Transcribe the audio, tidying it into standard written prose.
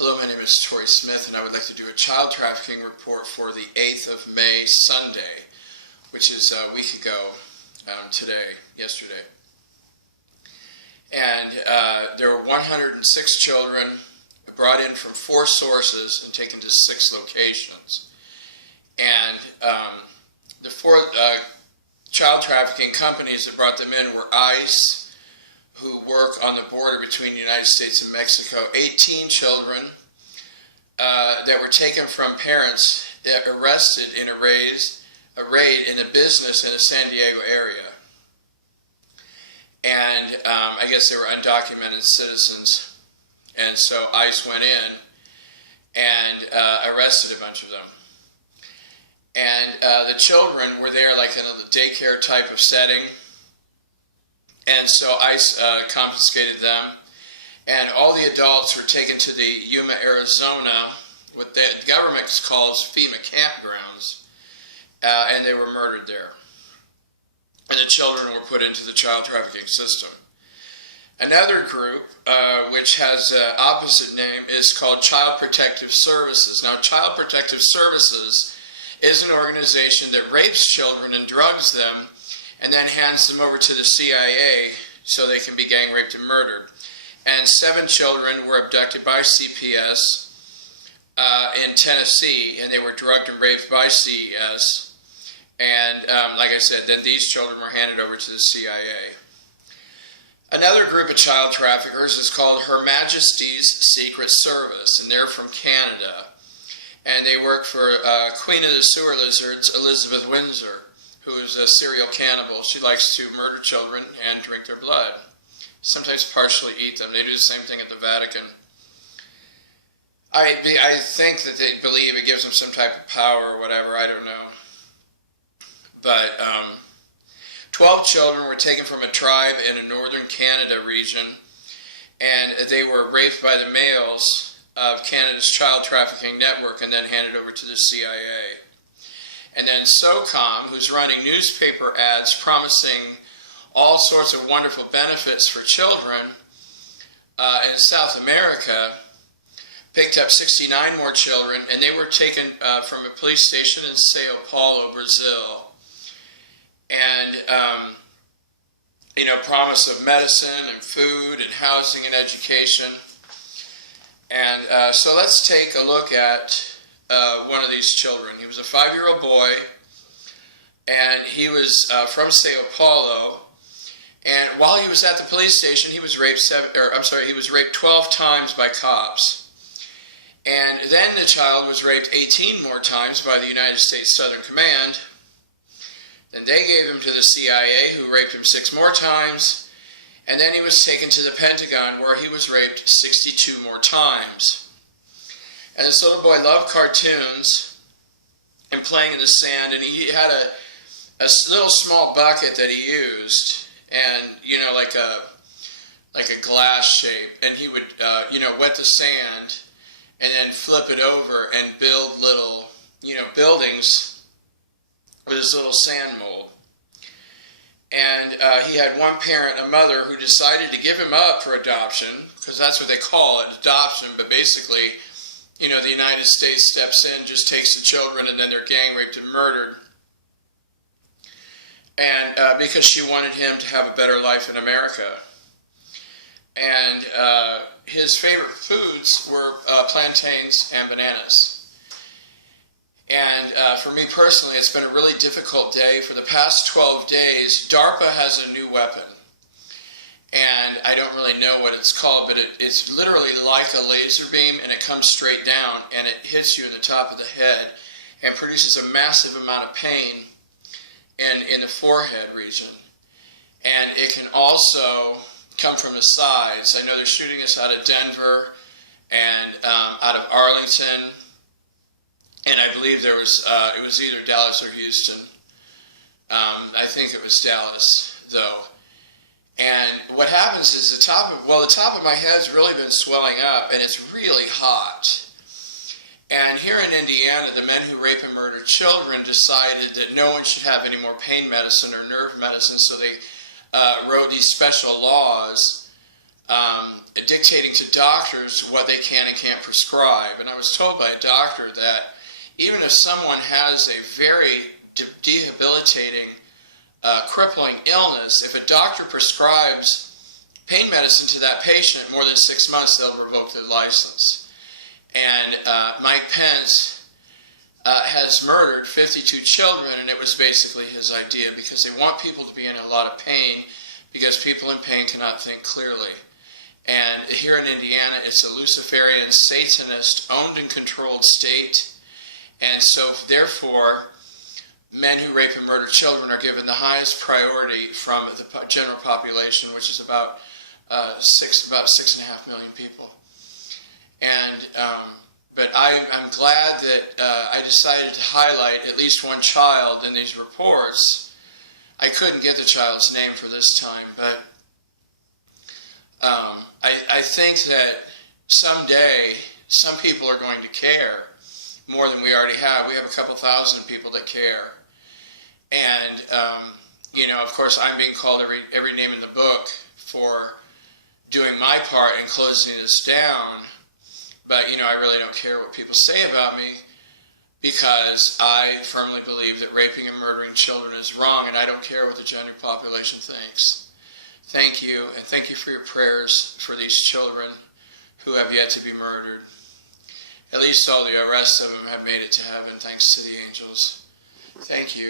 Hello, my name is Tori Smith, and I would like to do a child trafficking report for the 8th of May, Sunday, which is a week ago yesterday. And there were 106 children brought in from 4 sources and taken to 6 locations. And the 4 child trafficking companies that brought them in were ICE, who work on the border between the United States and Mexico, 18 children that were taken from parents arrested in a raid in a business in the San Diego area. And I guess they were undocumented citizens. And so ICE went in and arrested a bunch of them. And the children were there like in a daycare type of setting. And so ICE confiscated them, and all the adults were taken to the Yuma, Arizona, what the government calls FEMA campgrounds, and they were murdered there. And the children were put into the child trafficking system. Another group, which has an opposite name, is called Child Protective Services. Now, Child Protective Services is an organization that rapes children and drugs them, and then hands them over to the CIA so they can be gang raped and murdered. And 7 children were abducted by CPS in Tennessee, and they were drugged and raped by CES. And like I said, then these children were handed over to the CIA. Another group of child traffickers is called Her Majesty's Secret Service, and they're from Canada. And they work for Queen of the Sewer Lizards, Elizabeth Windsor, who is a serial cannibal. She likes to murder children and drink their blood. Sometimes partially eat them. They do the same thing at the Vatican. I think that they believe it gives them some type of power or whatever. I don't know. But 12 children were taken from a tribe in a northern Canada region, and they were raped by the males of Canada's child trafficking network and then handed over to the CIA. And then SOCOM, who's running newspaper ads promising all sorts of wonderful benefits for children in South America, picked up 69 more children, and they were taken from a police station in Sao Paulo, Brazil. And, promise of medicine and food and housing and education. And so let's take a look at one of these children. He was a 5-year-old boy, and he was from Sao Paulo. And while he was at the police station, he was raped 12 times by cops. And then the child was raped 18 more times by the United States Southern Command. Then they gave him to the CIA, who raped him 6 more times. And then he was taken to the Pentagon, where he was raped 62 more times. And this little boy loved cartoons and playing in the sand, and he had a little small bucket that he used, and like a glass shape, and he would wet the sand and then flip it over and build little buildings with his little sand mold. And he had one parent, a mother, who decided to give him up for adoption, because that's what they call it, adoption, but basically, the United States steps in, just takes the children, and then they're gang raped and murdered. And because she wanted him to have a better life in America. And his favorite foods were plantains and bananas. And for me personally, it's been a really difficult day. For the past 12 days, DARPA has a new weapon. And I don't really know what it's called, but it's literally like a laser beam, and it comes straight down, and it hits you in the top of the head and produces a massive amount of pain in the forehead region. And it can also come from the sides. I know they're shooting us out of Denver and out of Arlington, and I believe it was either Dallas or Houston. I think it was Dallas, though. And what happens is the top of my head's really been swelling up, and it's really hot. And here in Indiana, the men who rape and murder children decided that no one should have any more pain medicine or nerve medicine, so they wrote these special laws dictating to doctors what they can and can't prescribe. And I was told by a doctor that even if someone has a very debilitating, crippling illness, if a doctor prescribes pain medicine to that patient more than 6 months, they'll revoke their license. And Mike Pence has murdered 52 children, and it was basically his idea, because they want people to be in a lot of pain, because people in pain cannot think clearly. And here in Indiana, it's a Luciferian, Satanist, owned and controlled state. And so, therefore, men who rape and murder children are given the highest priority from the general population, which is about 6.5 million people. And but I'm glad that I decided to highlight at least one child in these reports. I couldn't get the child's name for this time, but I think that someday some people are going to care more than we already have. We have a couple thousand people that care. And, of course, I'm being called every name in the book for doing my part in closing this down. But, I really don't care what people say about me, because I firmly believe that raping and murdering children is wrong, and I don't care what the general population thinks. Thank you, and thank you for your prayers for these children who have yet to be murdered. At least all the rest of them have made it to heaven, thanks to the angels. Thank you.